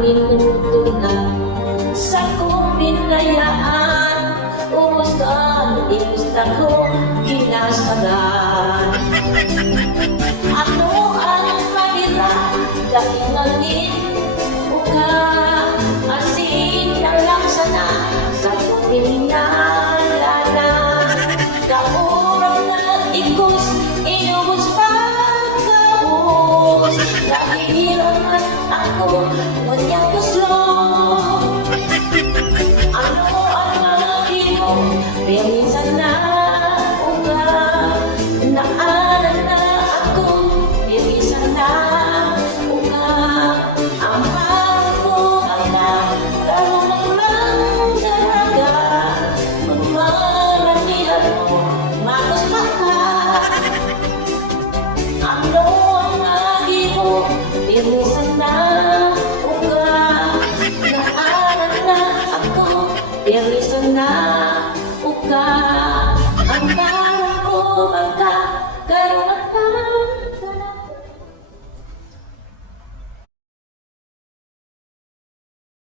minutunan sa kong pinayaan, umustan, inusta ko kinasagan. Ano ang mahirap dahil ngalit uka, asin na lang sana sa kong pinalala. Kaurang na ikos, inubos pa kabos, nahihirapan ako, wanyang gusto. Ano ang nalagi mo, pero minsan na uka, naalan na ako, pero minsan na uka. Ang parang ko ay nagkaroon lang daraga, magmamanilan mo, makusma ka. Ano ang nalagi mo, pero minsan na uka, naalan na ako, pero minsan na uka. Ang parang ko